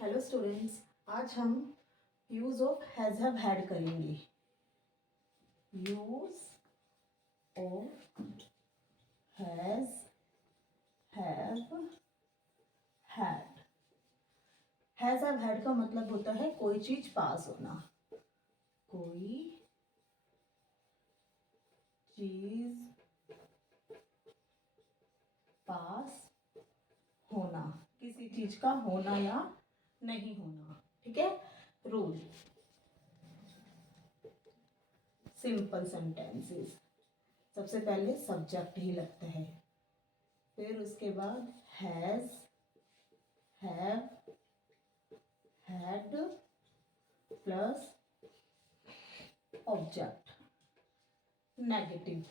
Hello students, आज हम use of has have had करेंगे। Use of has have had. Has have had का मतलब होता है कोई चीज पास होना, कोई चीज पास होना, किसी चीज का होना या नहीं होना। ठीक है। Rule, simple sentences. सबसे पहले सब्जेक्ट ही लगता है, फिर उसके बाद has, have, had plus object. Negative,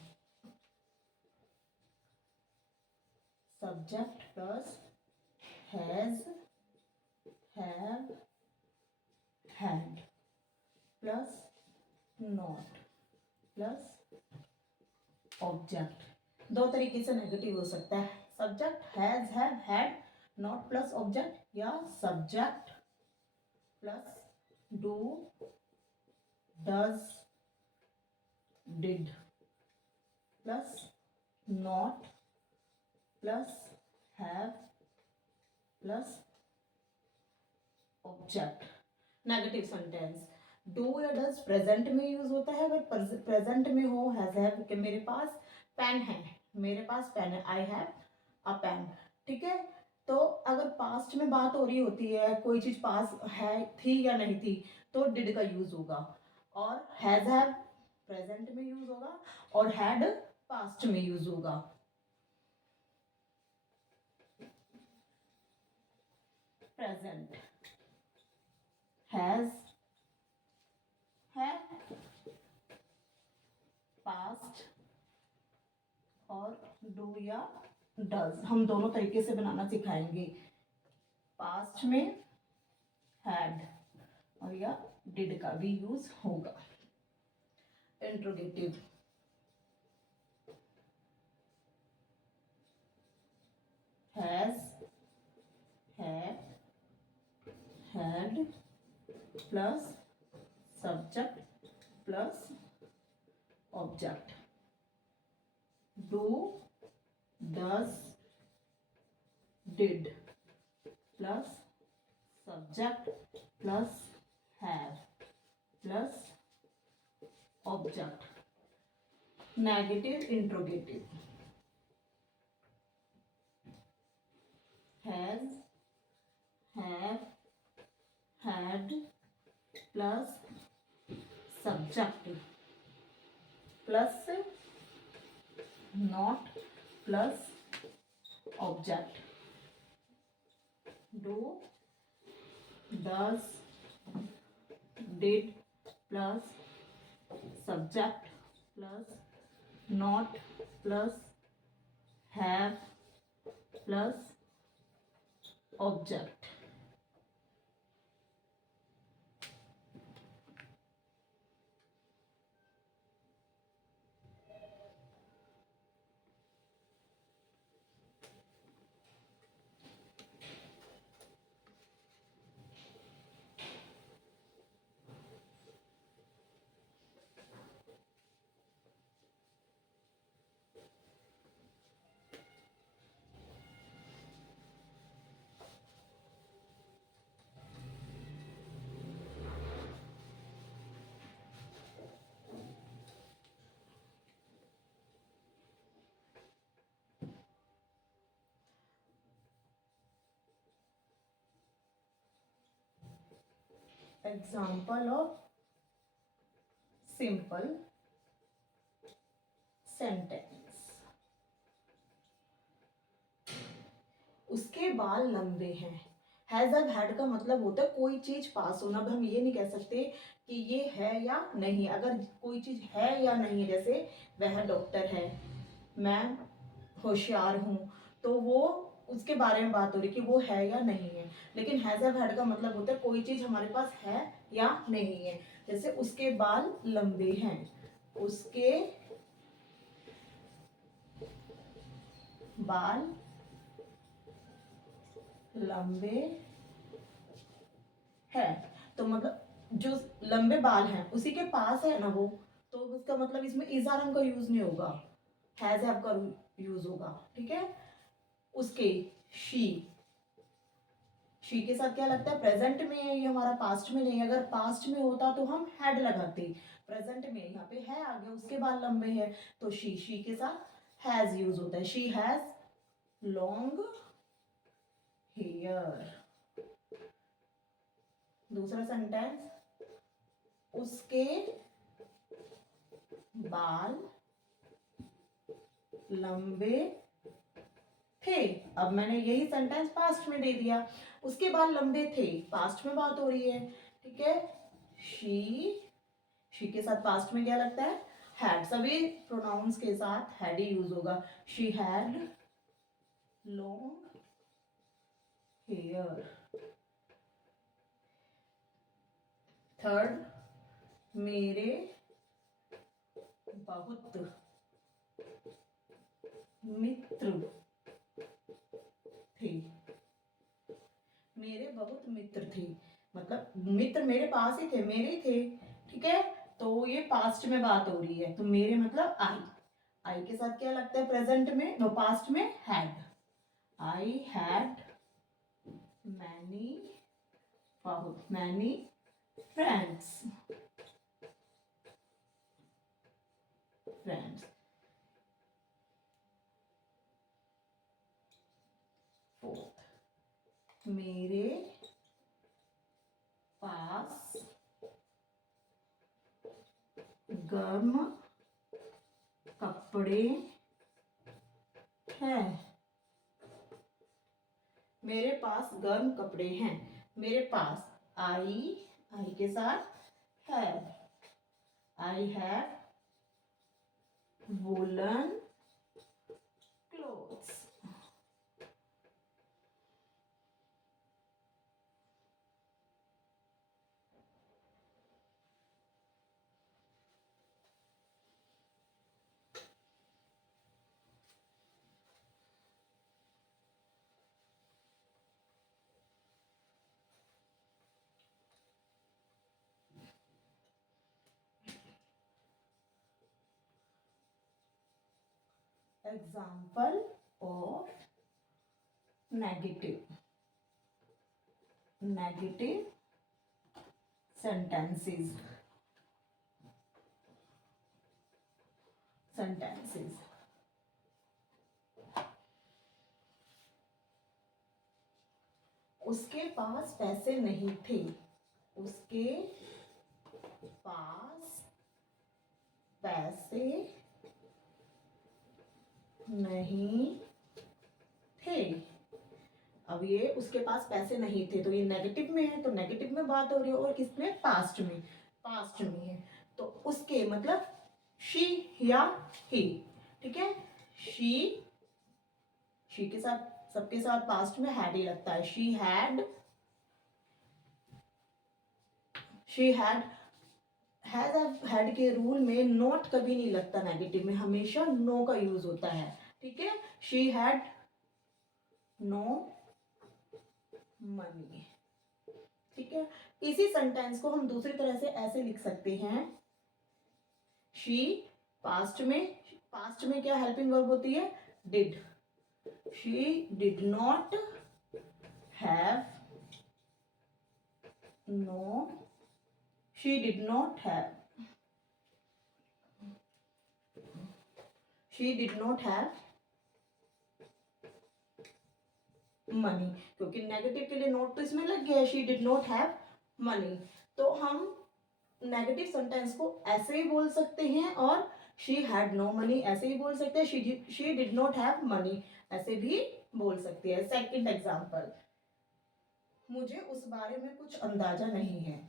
subject plus has, have, had plus not plus object. दो तरीके से नेगेटिव हो सकता है, subject has, have, had, not plus object, या subject plus do, does, did plus not plus have plus object. Negative sentence, do या does present में use होता है। अगर प्रेजेंट में हो हैज हैव कि मेरे पास पेन है, मेरे पास पेन है, आई हैव अ पेन। ठीक है। तो अगर पास्ट में बात हो रही होती है, कोई चीज पास है, थी या नहीं थी, तो डिड का यूज होगा। और हैज हैव प्रेजेंट में यूज होगा और हैड पास्ट में यूज होगा। प्रेजेंट हैज, है, पास्ट और डू या डज, हम दोनों तरीके से बनाना सिखाएंगे। पास्ट में हैड और या डिड का भी यूज होगा। Interrogative, has, have, had plus subject plus object. Do, does, did plus subject plus have plus object. Negative interrogative, has, have, had plus subject plus not plus object. Do, does, did plus subject plus not plus have plus object. Example of simple sentence. उसके बाल लंबे हैं। Has have had का मतलब होता है कोई चीज पास होना। अब हम ये नहीं कह सकते कि ये है या नहीं। अगर कोई चीज है या नहीं है, जैसे वह डॉक्टर है, मैं होशियार हूं, तो वो उसके बारे में बात हो रही कि वो है या नहीं है। लेकिन हैज हैव हैड का मतलब होता है कोई चीज हमारे पास है या नहीं है। जैसे उसके बाल लंबे हैं, उसके बाल लंबे है, तो मतलब जो लंबे बाल हैं उसी के पास है ना वो, तो उसका मतलब इसमें इज आर एम का यूज नहीं होगा, हैज हैव का यूज होगा, ठीक है। उसके शी के साथ क्या लगता है, प्रेजेंट में है, ये हमारा पास्ट में नहीं। अगर पास्ट में होता तो हम हैड लगाते, प्रेजेंट में यहाँ पे है आ गया, उसके बाल लंबे हैं, तो शी के साथ हैज यूज होता है, शी हैज लॉन्ग हेयर। दूसरा सेंटेंस, उसके बाल लंबे थे। अब मैंने यही सेंटेंस पास्ट में दे दिया, उसके बाल लंबे थे, पास्ट में बात हो रही है, ठीक है। शी के साथ पास्ट में क्या लगता है, हैड, सभी प्रोनाउंस के साथ हैड ही यूज होगा। She had long hair. Third, मेरे बहुत मित्र थे, मेरे बहुत मित्र थे, मतलब मित्र मेरे पास ही थे, मेरे ही थे, ठीक है। तो ये पास्ट में बात हो रही है, तो मेरे मतलब आई के साथ क्या लगता है प्रेजेंट में, वो पास्ट में हैड, आई हैड मैनी, बहुत मैनी फ्रेंड्स, फ्रेंड्स। फोर्थ, मेरे पास गर्म कपड़े हैं, मेरे पास गर्म कपड़े हैं, मेरे पास आई के साथ have, I have woollen clothes. Example of negative sentences, उसके पास पैसे नहीं थे, उसके पास पैसे नहीं थे। अब ये उसके पास पैसे नहीं थे, तो ये नेगेटिव में है, तो नेगेटिव में बात हो रही है, और किसमें, पास्ट में, पास्ट में है, तो उसके मतलब शी या ही, ठीक है। शी के साथ, सबके साथ पास्ट में हैड ही लगता है, शी हैड हैड के रूल में नॉट कभी नहीं लगता नेगेटिव में, हमेशा नो का यूज होता है, ठीक है। शी हैड नो मनी, ठीक है। इसी सेंटेंस को हम दूसरी तरह से ऐसे लिख सकते हैं, शी पास्ट में क्या हेल्पिंग वर्ब होती है, did, she did not have no, she did not have money, क्योंकि नेगेटिव के लिए नोट तो इसमें लग गया है, she did not have money. तो हम नेगेटिव सेंटेंस को ऐसे ही बोल सकते हैं, और शी हैड नो मनी ऐसे ही बोल सकते हैं, she did not have money ऐसे भी बोल सकते हैं। सेकंड एग्जांपल, मुझे उस बारे में कुछ अंदाजा नहीं है,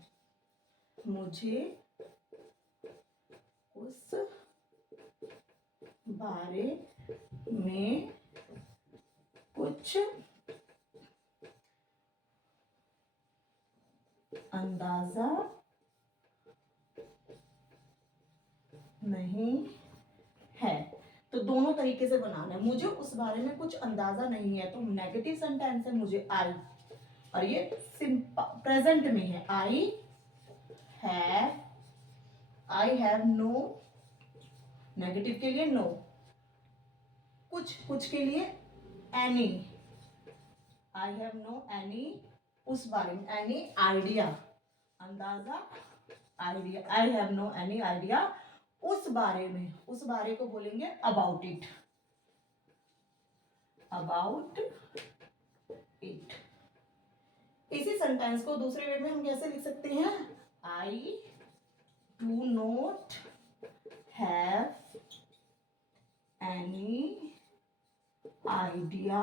मुझे उस बारे में कुछ अंदाजा नहीं है। तो दोनों तरीके से बनाना है, मुझे उस बारे में कुछ अंदाजा नहीं है, तो नेगेटिव सेंटेंस है मुझे आई, और ये प्रेजेंट में है, आई हैव नो, नेगेटिव के लिए नो, कुछ कुछ के लिए any, I have no any, उस बारे में, एनी आइडिया, अंदाजा, idea, I have no any idea, उस बारे में, उस बारे को बोलेंगे अबाउट इट, अबाउट इट। इसी सेंटेंस को दूसरे वे में हम कैसे लिख सकते हैं, I do not have any idea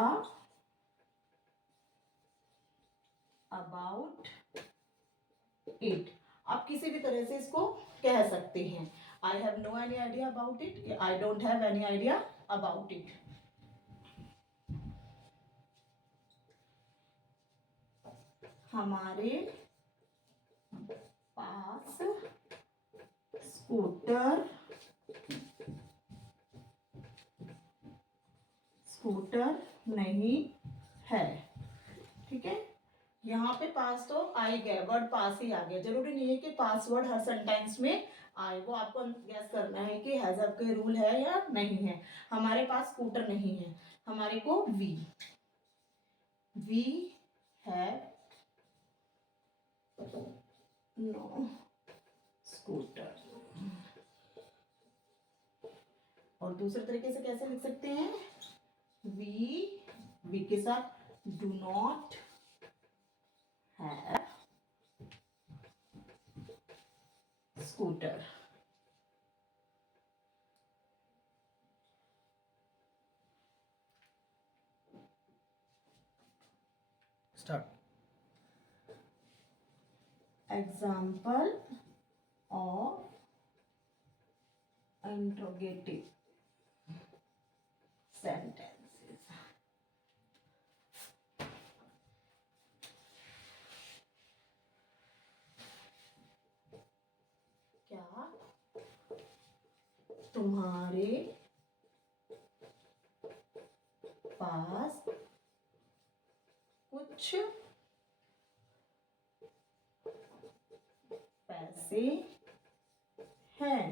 about it. आप किसी भी तरह से इसको कह सकते हैं, I have no any idea about it, I don't have any idea about it. हमारे पास स्कूटर नहीं है। ठीक है, यहाँ पे पास तो आ ही गया, वर्ड पास ही आ गया। जरूरी नहीं है कि पासवर्ड हर सेंटेंस में आए, वो आपको गैस करना है कि हैजअप के रूल है या नहीं है। हमारे पास स्कूटर नहीं है, हमारे को वी है नो स्कूटर। और दूसरे तरीके से कैसे लिख सकते हैं, वी के साथ do not have scooter. Start. Example of interrogative sentences. क्या तुम्हारे पास कुछ पैसे हैं?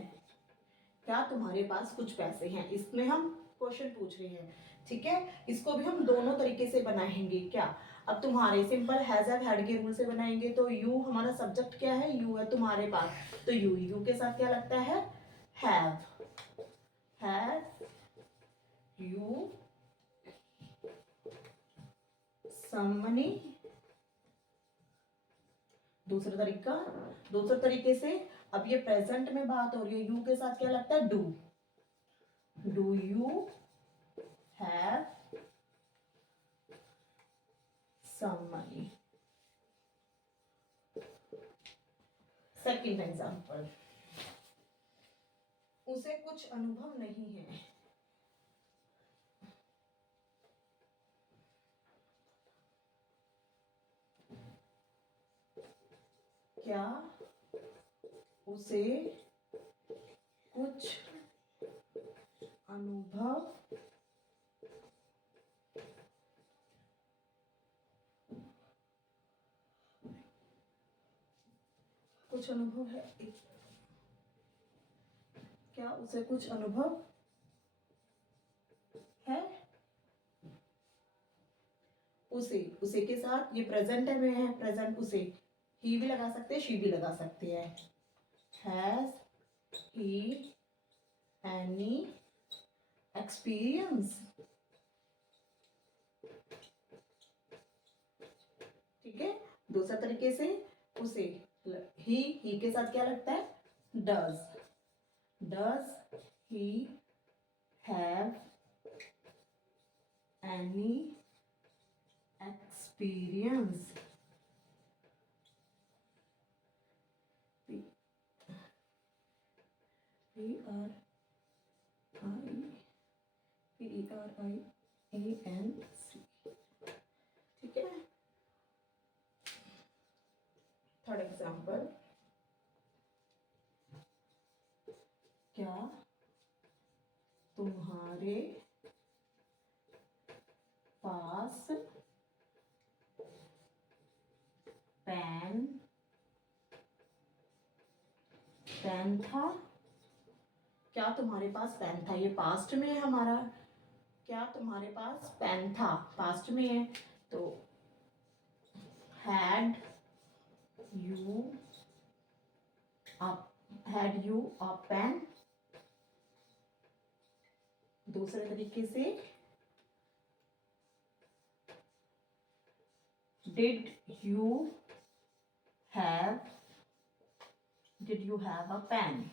क्या तुम्हारे पास कुछ पैसे हैं, इसमें हम क्वेश्चन पूछ रहे हैं। ठीक है, इसको भी हम दोनों तरीके से बनाएंगे। क्या, अब तुम्हारे सिंपल हैज हैव हैड के रूल से बनाएंगे तो यू हमारा सब्जेक्ट क्या है, यू है तुम्हारे पास, तो यू के साथ क्या लगता है, हैव यू सम मनी। दूसरे तरीके से, अब ये प्रेजेंट में बात हो रही है, यू के साथ क्या लगता है, do you have some money. Second example, उसे कुछ अनुभव नहीं है। क्या उसे कुछ अनुभव है, क्या उसे कुछ अनुभव है? उसे के साथ ये प्रेजेंट में है, प्रेजेंट उसे ही भी लगा सकते हैं, शी भी लगा सकते हैं। Has he any experience. ठीक है, दूसरा तरीके से उसे ही के साथ क्या लगता है, does he have any experience. PERIANC। ठीक है, थर्ड एग्जांपल, क्या तुम्हारे पास पेन था? क्या तुम्हारे पास पेन था? ये पास्ट में है हमारा। क्या तुम्हारे पास पेन था? पास्ट में है, तो हैड यू अ पेन? दूसरे तरीके से, did you have a pen?